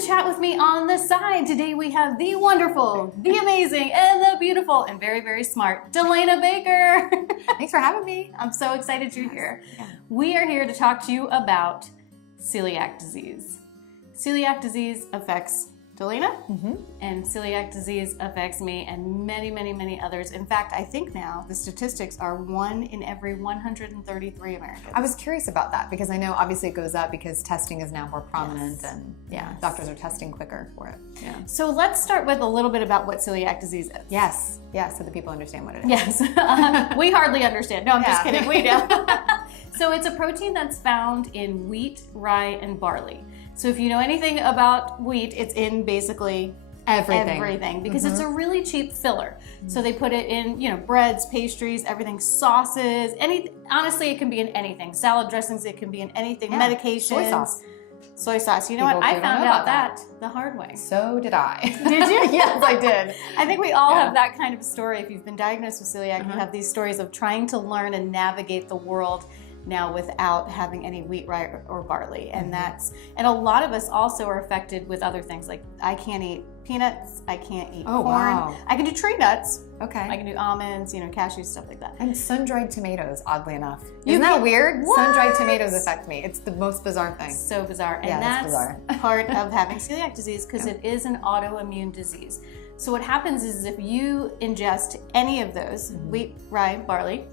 to chat with me on the side. Today we have the wonderful, the amazing, and the beautiful, and very, very smart Delaina Baker. Thanks for having me. I'm so excited you're here. Yeah. We are here to talk to you about celiac disease. Celiac disease affects Delaina, and celiac disease affects me and many, many, many others. In fact, I think now the statistics are 1 in every 133 Americans. I was curious about that because I know obviously it goes up because testing is now more prominent and doctors are testing quicker for it. Yeah. So let's start with a little bit about what celiac disease is. Yes, so that people understand what it is. Yes, we hardly understand. No, I'm just kidding, we do. So it's a protein that's found in wheat, rye, and barley. So if you know anything about wheat, it's in basically everything because it's a really cheap filler. So they put it in, breads, pastries, everything, sauces, honestly, it can be in anything. Salad dressings, it can be in anything, medications. Soy sauce. You know what? I found out that the hard way. So did I. Did you? Yes, I did. I think we all have that kind of story. If you've been diagnosed with celiac, you have these stories of trying to learn and navigate the world now without having any wheat, rye, or barley. And and a lot of us also are affected with other things, like I can't eat peanuts, I can't eat corn. Wow. I can do tree nuts. Okay. I can do almonds, cashews, stuff like that. And sun-dried tomatoes, oddly enough. Isn't that weird? What? Sun-dried tomatoes affect me. It's the most bizarre thing. So bizarre. And that's bizarre. Part of having celiac disease because it is an autoimmune disease. So what happens is if you ingest any of those, wheat, rye, barley,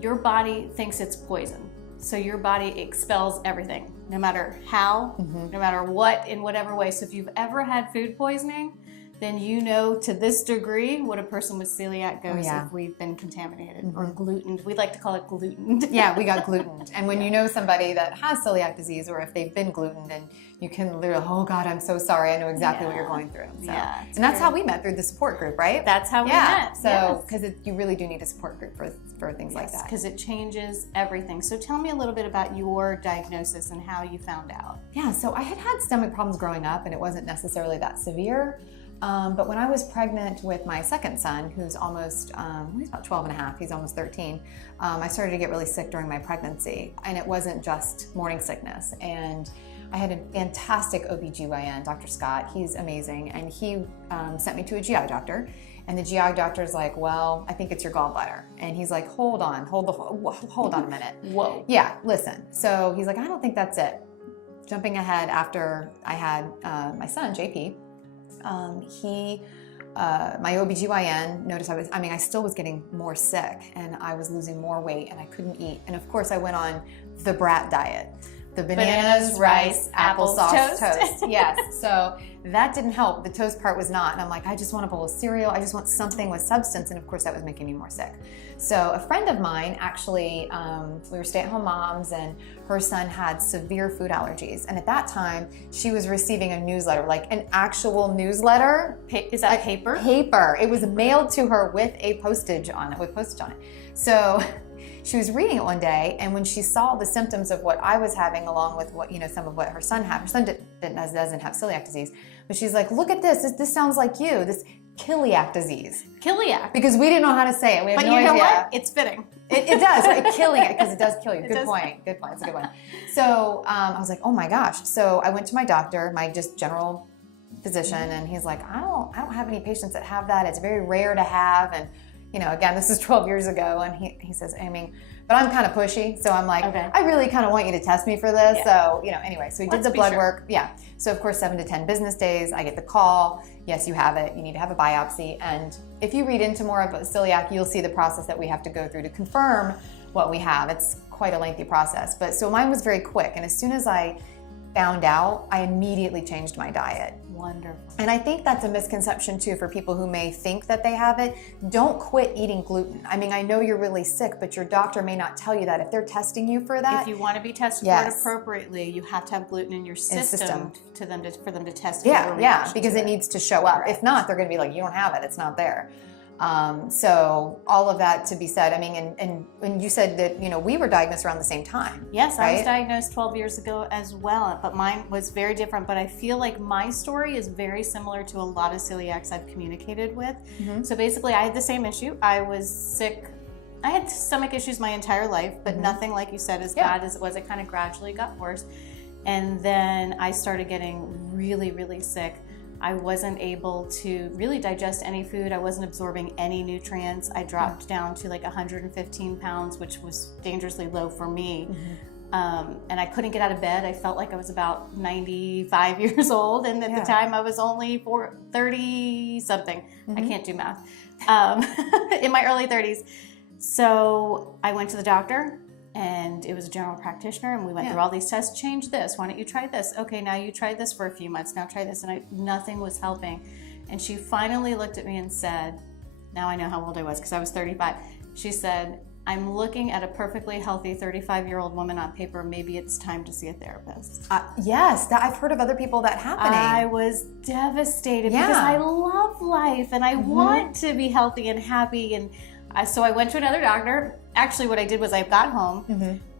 your body thinks it's poison. So your body expels everything, no matter how, no matter what, in whatever way. So if you've ever had food poisoning, then you know to this degree what a person with celiac goes if we've been contaminated or glutened. We like to call it glutened. Yeah, we got glutened. And when you know somebody that has celiac disease or if they've been glutened, and you can literally, oh God, I'm so sorry. I know exactly what you're going through. So, and that's how we met, through the support group, right? That's how we met. So, because you really do need a support group for things like that. Because it changes everything. So tell me a little bit about your diagnosis and how you found out. Yeah, so I had stomach problems growing up and it wasn't necessarily that severe. But when I was pregnant with my second son, who's almost, he's about 12 and a half, he's almost 13, I started to get really sick during my pregnancy. And it wasn't just morning sickness. And I had a fantastic OBGYN, Dr. Scott. He's amazing. And he sent me to a GI doctor. And the GI doctor's like, well, I think it's your gallbladder. And he's like, hold on a minute. Whoa. Yeah, listen. So he's like, I don't think that's it. Jumping ahead, after I had my son, JP, my OBGYN noticed I still was getting more sick and I was losing more weight and I couldn't eat. And of course I went on the brat diet. The bananas, rice, applesauce, toast. Yes. So that didn't help. The toast part was not. And I'm like, I just want a bowl of cereal. I just want something with substance. And of course that was making me more sick. So a friend of mine actually, we were stay-at-home moms and her son had severe food allergies. And at that time she was receiving a newsletter, like an actual newsletter. Is that paper? Paper. It was mailed to her with postage on it. So she was reading it one day, and when she saw the symptoms of what I was having, along with what some of what her son had, doesn't have celiac disease, but she's like, "Look at this! This sounds like you. This celiac disease." Celiac. Because we didn't know how to say it. We had but no you know idea. what? It's fitting. It does, right? Celiac, because it does kill you. Good point. It's a good one. So I was like, oh my gosh. So I went to my doctor, my just general physician, and he's like, I don't have any patients that have that. It's very rare to have, and again, this is 12 years ago, and he says, but I'm kind of pushy, so I'm like, I really kind of want you to test me for this. So, anyway, so we did the blood work. Yeah. So of course, 7 to 10 business days, I get the call. Yes, you have it. You need to have a biopsy. And if you read into more of celiac, you'll see the process that we have to go through to confirm what we have. It's quite a lengthy process. But so mine was very quick. And as soon as I found out, I immediately changed my diet. Wonderful. And I think that's a misconception too for people who may think that they have it. Don't quit eating gluten. I know you're really sick, but your doctor may not tell you that. If they're testing you for that. If you want to be tested for it appropriately, you have to have gluten in your system for them to test. Yeah, because it needs to show up. If not, they're going to be like, you don't have it. It's not there. So all of that to be said, and when you said that, we were diagnosed around the same time. Yes, right? I was diagnosed 12 years ago as well, but mine was very different. But I feel like my story is very similar to a lot of celiacs I've communicated with. So basically I had the same issue. I was sick. I had stomach issues my entire life, but nothing, like you said, as bad as it was. It kind of gradually got worse. And then I started getting really, really sick. I wasn't able to really digest any food. I wasn't absorbing any nutrients. I dropped down to like 115 pounds, which was dangerously low for me. And I couldn't get out of bed. I felt like I was about 95 years old. And at the time I was only 30 something. I can't do math. In my early 30s. So I went to the doctor, and it was a general practitioner, and we went through all these tests. Change this. Why don't you try this? Okay, now you try this for a few months. Now try this. And nothing was helping. And she finally looked at me and said, now I know how old I was because I was 35. She said, I'm looking at a perfectly healthy 35-year-old woman on paper. Maybe it's time to see a therapist. Yes, I've heard of other people that happening. I was devastated because I love life and I want to be healthy and happy. And so I went to another doctor. Actually, what I did was I got home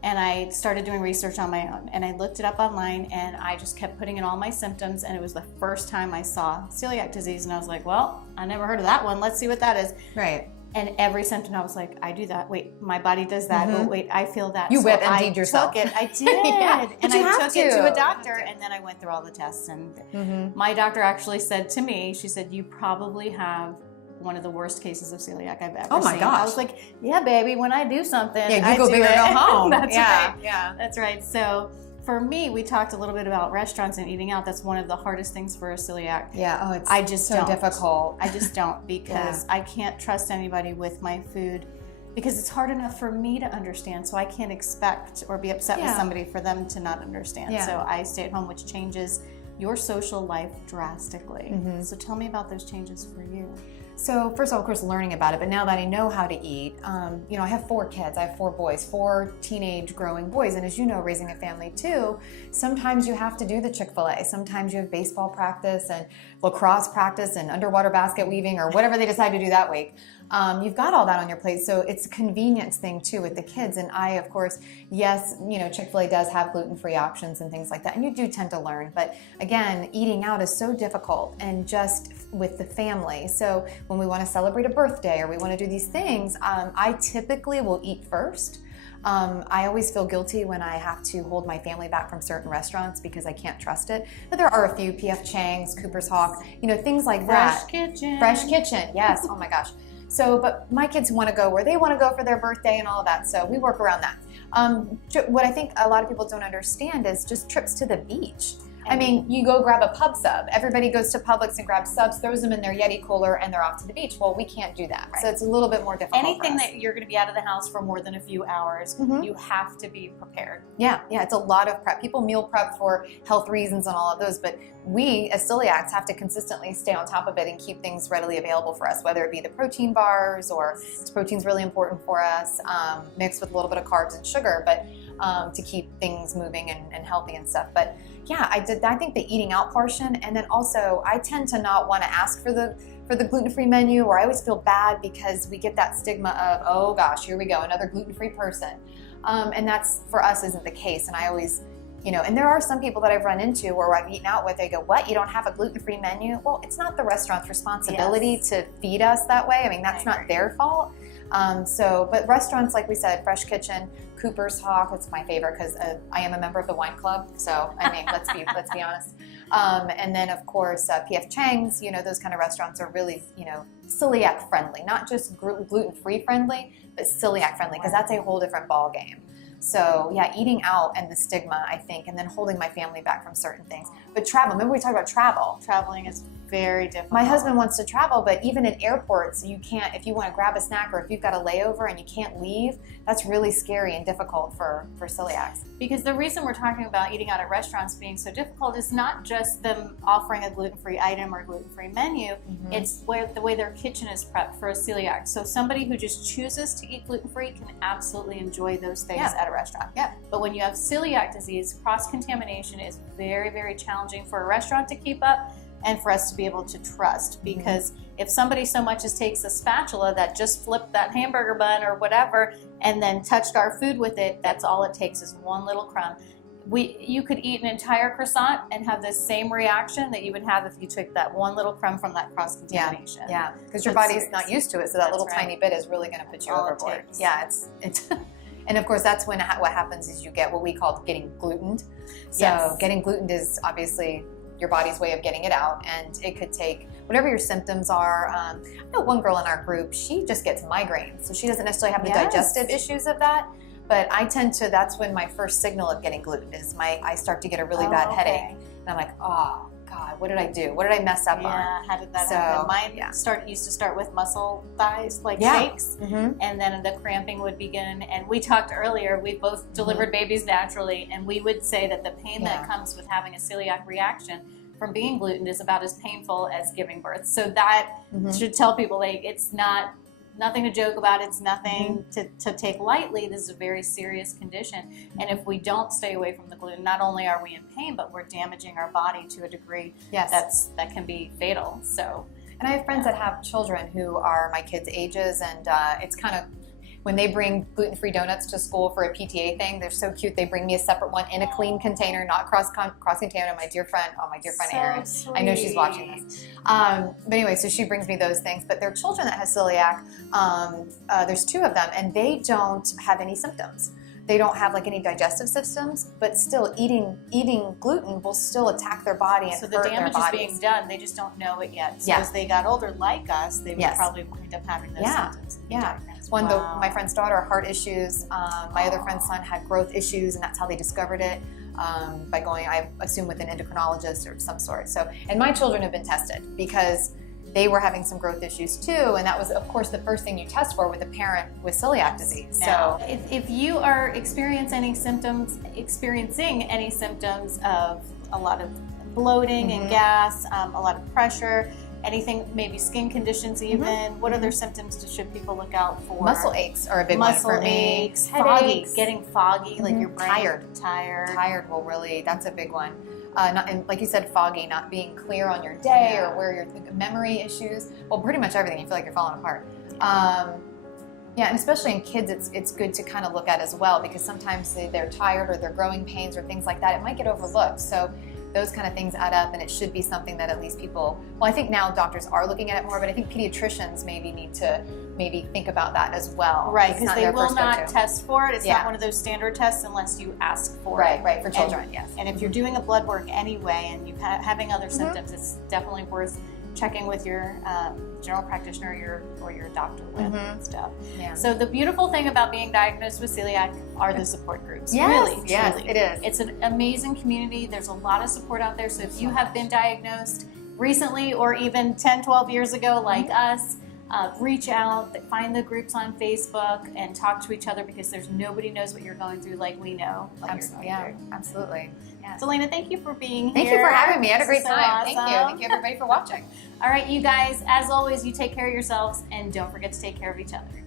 and I started doing research on my own. And I looked it up online, and I just kept putting in all my symptoms. And it was the first time I saw celiac disease. And I was like, well, I never heard of that one. Let's see what that is. Right. And every symptom, I was like, I do that. Wait, my body does that. Oh, wait, I feel that. You so WebMD'd yourself. I took it. I did. And I took it to a doctor, and then I went through all the tests. And my doctor actually said to me, she said, you probably have one of the worst cases of celiac I've ever seen. Oh my gosh. I was like, yeah, baby, when I do something, you go big or go home. That's right. Yeah. That's right. So for me, we talked a little bit about restaurants and eating out. That's one of the hardest things for a celiac. Yeah. Oh, it's I just so difficult. I just don't, because I can't trust anybody with my food, because it's hard enough for me to understand. So I can't expect or be upset with somebody for them to not understand. Yeah. So I stay at home, which changes your social life drastically. So tell me about those changes for you. So first of all, of course, learning about it, but now that I know how to eat, I have 4 kids. I have 4 boys, 4 teenage growing boys. And as you know, raising a family too, sometimes you have to do the Chick-fil-A. Sometimes you have baseball practice and lacrosse practice and underwater basket weaving or whatever they decide to do that week. You've got all that on your plate. So it's a convenience thing too with the kids. And I, of course, yes, Chick-fil-A does have gluten-free options and things like that. And you do tend to learn. But again, eating out is so difficult, and just with the family. So when we want to celebrate a birthday or we want to do these things, I typically will eat first. I always feel guilty when I have to hold my family back from certain restaurants because I can't trust it. But there are a few, P.F. Chang's, Cooper's Hawk, things like that. Fresh Kitchen, yes. Oh my gosh. So, but my kids want to go where they want to go for their birthday and all of that. So we work around that. What I think a lot of people don't understand is just trips to the beach. I mean, you go grab a pub sub. Everybody goes to Publix and grabs subs, throws them in their Yeti cooler, and they're off to the beach. Well, we can't do that. Right. So it's a little bit more difficult. Anything that you're going to be out of the house for more than a few hours, you have to be prepared. Yeah, it's a lot of prep. People meal prep for health reasons and all of those, but we as celiacs have to consistently stay on top of it and keep things readily available for us, whether it be the protein bars, or protein's really important for us, mixed with a little bit of carbs and sugar, but to keep things moving and healthy and stuff. But yeah, I think the eating out portion, and then also I tend to not want to ask for the gluten-free menu, or I always feel bad because we get that stigma of, oh gosh, here we go, another gluten-free person. And that's, for us, isn't the case. And I always, and there are some people that I've run into where I've eaten out with, they go, what, you don't have a gluten-free menu? Well, it's not the restaurant's responsibility to feed us that way. I mean, that's not their fault. But restaurants, like we said, Fresh Kitchen, Cooper's Hawk, it's my favorite because I am a member of the wine club. So, I mean, let's be honest. And then, of course, P.F. Chang's, those kind of restaurants are really, celiac friendly, not just gluten-free friendly, but celiac friendly, because that's a whole different ball game. So yeah, eating out and the stigma, I think, and then holding my family back from certain things. But travel, remember we talked about travel. Traveling is very difficult. My husband wants to travel, but even in airports, you can't, if you want to grab a snack or if you've got a layover and you can't leave, that's really scary and difficult for celiacs. Because the reason we're talking about eating out at restaurants being so difficult is not just them offering a gluten-free item or a gluten-free menu, it's the way their kitchen is prepped for a celiac. So somebody who just chooses to eat gluten-free can absolutely enjoy those things at a restaurant. Yeah. But when you have celiac disease, cross-contamination is very, very challenging for a restaurant to keep up and for us to be able to trust. Because if somebody so much as takes a spatula that just flipped that hamburger bun or whatever and then touched our food with it, that's all it takes is one little crumb. You could eat an entire croissant and have the same reaction that you would have if you took that one little crumb from that cross-contamination. Yeah, because your body's not used to it, so that little tiny bit is really going to put you overboard. Yeah, it's and of course that's when what happens is you get what we call getting glutened. So getting glutened is obviously your body's way of getting it out, and it could take whatever your symptoms are. I know one girl in our group, she just gets migraines, so she doesn't necessarily have the digestive issues of that. But I tend to, that's when my first signal of getting gluten is I start to get a really bad headache. And I'm like, oh God, what did I do? What did I mess up on? Yeah, how did that happen? Mine used to start with muscle thighs, like shakes, and then the cramping would begin. And we talked earlier, we both delivered babies naturally, and we would say that the pain that comes with having a celiac reaction from being gluten is about as painful as giving birth. So that should tell people, like, it's nothing to joke about. It's nothing to take lightly. This is a very serious condition. And if we don't stay away from the gluten, not only are we in pain, but we're damaging our body to a degree that can be fatal. So, and I have friends that have children who are my kids' ages, and it's kind of, when they bring gluten-free donuts to school for a PTA thing, they're so cute. They bring me a separate one in a clean container, not cross-contaminated. My dear friend Erin, sweet. I know she's watching this. But anyway, so she brings me those things. But their children that has celiac, there's 2 of them, and they don't have any symptoms. They don't have like any digestive systems, but still eating gluten will still attack their body and so the hurt damage their is bodies. being done. They just don't know it yet. So as they got older, like us, they would probably wind up having those symptoms. My friend's daughter, heart issues. My other friend's son had growth issues, and that's how they discovered it, by going, I assume, with an endocrinologist or some sort. So, and my children have been tested because they were having some growth issues too, and that was, of course, the first thing you test for with a parent with celiac disease. So, if you are experiencing any symptoms of a lot of bloating and gas, a lot of pressure, anything, maybe skin conditions even, what other symptoms should people look out for? Muscle aches are a big one for me. Muscle aches, headaches, getting foggy, like your brain tired will really, that's a big one. And like you said, foggy, not being clear on your day, or where your memory issues. Well, pretty much everything. You feel like you're falling apart. And especially in kids, it's good to kind of look at as well, because sometimes they're tired or they're growing pains or things like that. It might get overlooked. So those kind of things add up, and it should be something that at least people, well, I think now doctors are looking at it more, but I think pediatricians maybe need to think about that as well. Right, because they will not test for it. It's not one of those standard tests unless you ask for it. Right, for children, yes. And if you're doing a blood work anyway and you're having other symptoms, it's definitely worth checking with your general practitioner or your doctor with and stuff. Yeah. So the beautiful thing about being diagnosed with celiac are the support groups. Really, truly. It is. It's an amazing community. There's a lot of support out there. So if you have been diagnosed recently or even 10, 12 years ago like us, reach out, find the groups on Facebook, and talk to each other, because there's nobody knows what you're going through like we know. Absolutely. Yeah. Delaina, thank you for being here. Thank you for having me. I had a great time. Awesome. Thank you. Thank you, everybody, for watching. All right, you guys, as always, you take care of yourselves, and don't forget to take care of each other.